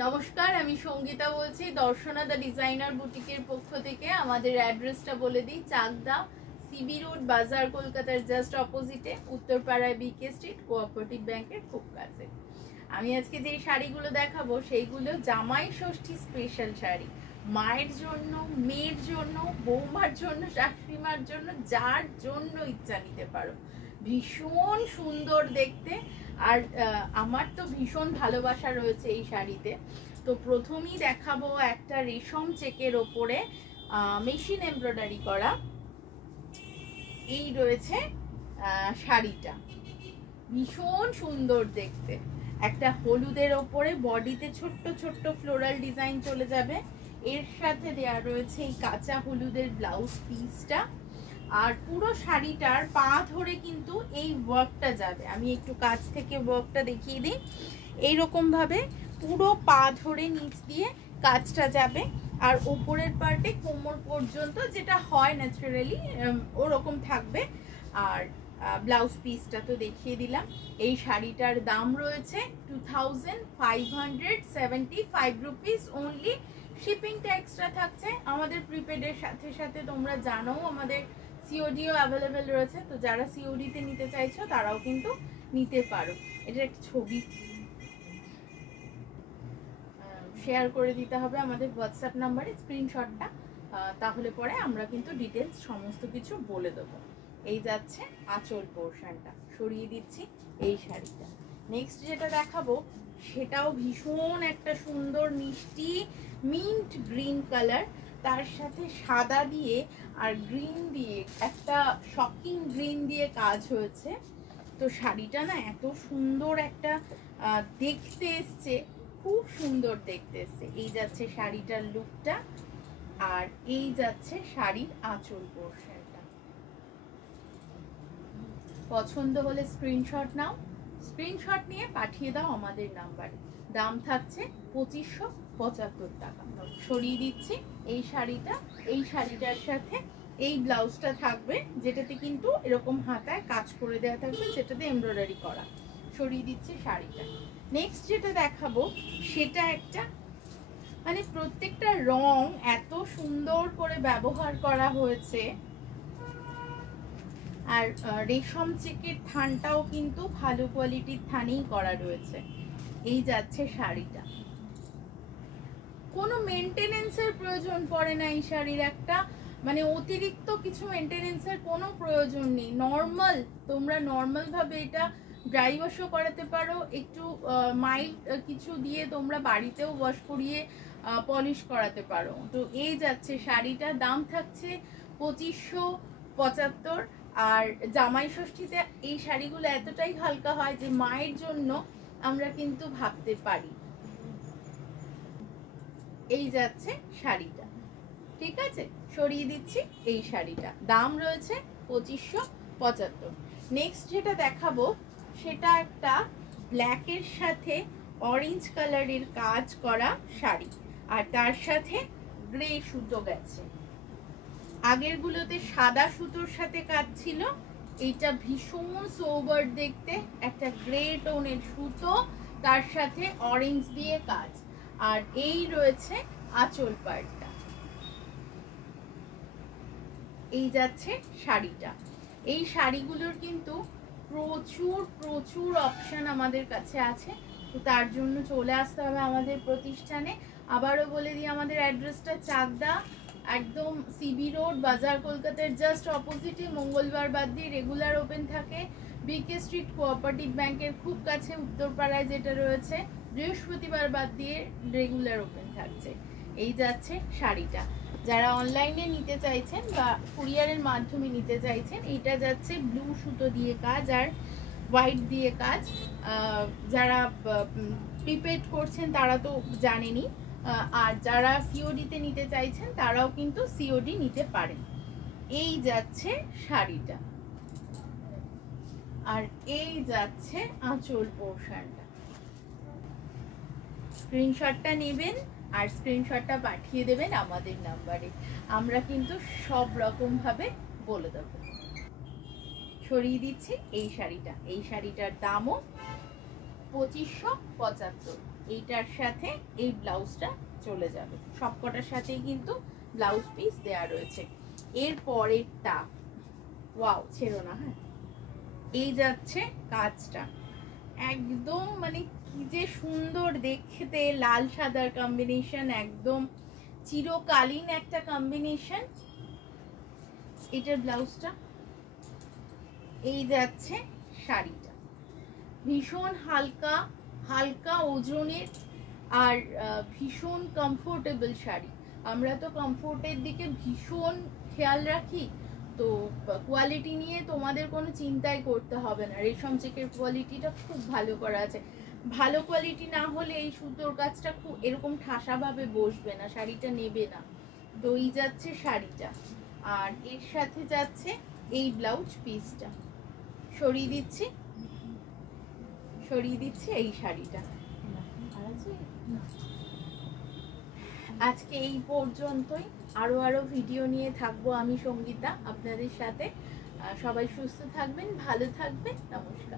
নমস্কার, আমি সঙ্গীতা বলছি দর্শনা দ্য ডিজাইনার বুটিকের পক্ষ থেকে। আমাদের অ্যাড্রেসটা বলে দিই, চাকদা সিবি রোড, বাজার, কলকাতার জাস্ট অপোজিটে, উত্তরপাড়ায় বিকে স্ট্রিট, কোঅপারেটিভ ব্যাংকের খুব কাছে। আমি আজকে যে শাড়িগুলো দেখাবো সেইগুলো জামাই ষষ্ঠী স্পেশাল শাড়ি। মায়ের জন্য, মেয়ের জন্য, বৌমার জন্য, শাশুড়িমার জন্য, যার জন্য ইচ্ছা নিতে পারো। ভীষণ সুন্দর দেখতে, আর আমার তো ভীষণ ভালোবাসা রয়েছে এই শাড়িতে। তো প্রথমেই দেখাবো একটা রেশম চেকের ওপরে মেশিন এমব্রয়ডারি করা এই রয়েছে শাড়িটা। ভীষণ সুন্দর দেখতে, একটা হলুদের ওপরে বডিতে ছোট্ট ছোট্ট ফ্লোরাল ডিজাইন চলে যাবে। এর সাথে দেয়া রয়েছে এই কাঁচা হলুদের ব্লাউজ পিসটা, আর পুরো শাড়িটার পা ধরে কিন্তু এই ওয়ার্কটা যাবে। আমি একটু কাছ থেকে ওয়ার্কটা দেখিয়ে দিই। এইরকম ভাবে পুরো পা ধরে নিচ দিয়ে কাজটা যাবে, আর উপরের পার্টে কোমর পর্যন্ত যেটা হয় ন্যাচারালি ওরকম থাকবে। আর ব্লাউজ পিসটা তো দেখিয়ে দিলাম। এই শাড়িটার দাম রয়েছে 2575 রুপিস অনলি। শিপিংটা এক্সট্রা থাকছে। আমাদের প্রিপেডের সাথে সাথে তোমরা জানো আমাদের সিওডিও অ্যাভেলেবেল রয়েছে, তো যারা সিওডিতে নিতে চাইছো তারাও কিন্তু নিতে পারো। এটার একটা ছবি শেয়ার করে দিতে হবে আমাদের হোয়াটসঅ্যাপ নাম্বারে, স্ক্রিনশটটা, তাহলে পরে আমরা কিন্তু ডিটেলস সমস্ত কিছু বলে দেবো। এই যাচ্ছে আঁচল পোর্শনটা, সরিয়ে দিচ্ছি এই শাড়িটা। নেক্সট যেটা দেখাবো সেটাও ভীষণ একটা সুন্দর মিষ্টি মিন্ট গ্রিন কালার, তার সাথে সাদা দিয়ে আর গ্রিন দিয়ে একটা শকিং গ্রিন দিয়ে কাজ হয়েছে। তো শাড়িটা না এত সুন্দর একটা দেখতে এসছে, খুব সুন্দর দেখতে এসছে। এই যাচ্ছে শাড়িটার লুকটা, আর এই যাচ্ছে শাড়ির আঁচল পোর্শনটা। পছন্দ হলে স্ক্রিনশট নাও, স্ক্রিনশট নিয়ে পাঠিয়ে দাও আমাদের নাম্বারে। দাম থাকছে 2575 টাকা। সরিয়ে দিচ্ছি এই শাড়িটা। এই শাড়িটার সাথে এই ব্লাউজটা থাকবে, যেটাতে কিন্তু এরকম হাতায় কাজ করে দেওয়া থাকবে, যেটাতে এমব্রয়ডারি করা। সরিয়ে দিচ্ছি শাড়িটা। নেক্সট যেটা দেখাবো সেটা একটা মানে প্রত্যেকটা রং এত সুন্দর করে ব্যবহার করা হয়েছে, আর রেশম চেকের থানটাও কিন্তু ভালো কোয়ালিটির থানেই করা রয়েছে। এই যাচ্ছে শাড়িটা, কোনো মেনটেনেন্সের প্রয়োজন পড়ে না এই শাড়ির। একটা মানে অতিরিক্ত কিছু মেনটেনেন্সের কোনো প্রয়োজন নেই। নর্মাল, তোমরা নর্মাল ভাবে এটা ড্রাই ওয়াশও করাতে পারো, একটু মাইল্ড কিছু দিয়ে তোমরা বাড়িতেও ওয়াশ করিয়ে পলিশ করাতে পারো। তো এই যাচ্ছে শাড়িটা, দাম থাকছে 2575। আর জামাই ষষ্ঠীতে এই শাড়িগুলো এতটাই হালকা হয় যে মায়ের জন্য আমরা কিন্তু ভাবতে পারি। এই যাচ্ছে শাড়িটা, ঠিক আছে, সরিয়ে দিচ্ছি এই শাড়িটা। দাম রয়েছে 2575। নেক্সট যেটা দেখাবো সেটা একটা ব্ল্যাকের সাথে অরেঞ্জ কালারের কাজ করা শাড়ি, আর তার সাথে গ্রে সুতো গেছে। আগের গুলোতে সাদা সুতোর সাথে কাজ ছিল, এইটা ভীষণ সোবার দেখতে, একটা গ্রে টোনের সুতো, তার সাথে অরেঞ্জ দিয়ে কাজ। আর এই রয়েছে আঁচল পাড়টা। এই যাচ্ছে শাড়িটা। এই শাড়িগুলোর কিন্তু প্রচুর প্রচুর অপশন আমাদের কাছে আছে, তো তার জন্য চলে আসতে হবে আমাদের প্রতিষ্ঠানে। আবারও বলে দিই, আমাদের অ্যাড্রেসটা চাকদা, একদম সিবি রোড, বাজার, কলকাতার জাস্ট অপোজিটে। মঙ্গলবার বাদ দিয়ে রেগুলার ওপেন থাকে। বিকে স্ট্রিট, কোঅপারেটিভ ব্যাংকের খুব কাছে, উত্তরপাড়ায় যেটা রয়েছে। বৃহস্পতিবার বাদ দিয়ে রেগুলার ওপেন থাকছে। এই যাচ্ছে শাড়িটা। যারা অনলাইনে নিতে চাইছেন বা কুরিয়ারের মাধ্যমে নিতে চাইছেন, এটা যাচ্ছে ব্লু সুতো দিয়ে কাজ আর হোয়াইট দিয়ে কাজ। যারা প্রিপেড করছেন তারা তো জানেনই, আর যারা সিওডিতে নিতে চাইছেন তারাও কিন্তু সিওডি নিতে পারেন। এই যাচ্ছে শাড়িটা, আর এই যাচ্ছে আঁচল পোর্শনটা। স্ক্রিনশটটা নেবেন আর স্ক্রিনশটটা পাঠিয়ে দেবেন আমাদের নাম্বারে, আমরা কিন্তু সব রকম ভাবে বলে দেব। সরিয়ে দিচ্ছি এই শাড়িটা। এই শাড়িটার দামও 2575। এইটার সাথে এই ব্লাউজটা চলে যাবে, সবকটার সাথেই কিন্তু ব্লাউজ পিস দেয়া রয়েছে। এর পরেরটা ওয়াও, ছেড়ো না, হ্যাঁ, এই যাচ্ছে কাজটা একদম মানে কি যে সুন্দর দেখতে, লাল সাদার কম্বিনেশন, একদম চিরকালীন একটা কম্বিনেশন। এটার ব্লাউজটা, এই যাচ্ছে শাড়িটা, ভীষণ হালকা হালকা ওজনের আর ভীষণ কমফোর্টেবল শাড়ি। আমরা তো কমফোর্টের দিকে ভীষণ খেয়াল রাখি, তো কোয়ালিটি নিয়ে তোমাদের কোনো চিন্তাই করতে হবে না। রেশম চেকের কোয়ালিটিটা খুব ভালো করা আছে, ভালো কোয়ালিটি না হলে এই সুতোর কাজটা খুব এরকম ঠাসাভাবে বসবে না, শাড়িটা নেবে না। তো এই যাচ্ছে শাড়িটা, আর এর সাথে যাচ্ছে এই ব্লাউজ পিসটা। সরিয়ে দিচ্ছি এই শাড়িটা। আজকে এই পর্যন্তই, আরো ভিডিও নিয়ে থাকবো আমি সঙ্গীতা আপনাদের সাথে। সবাই সুস্থ থাকবেন, ভালো থাকবেন, নমস্কার।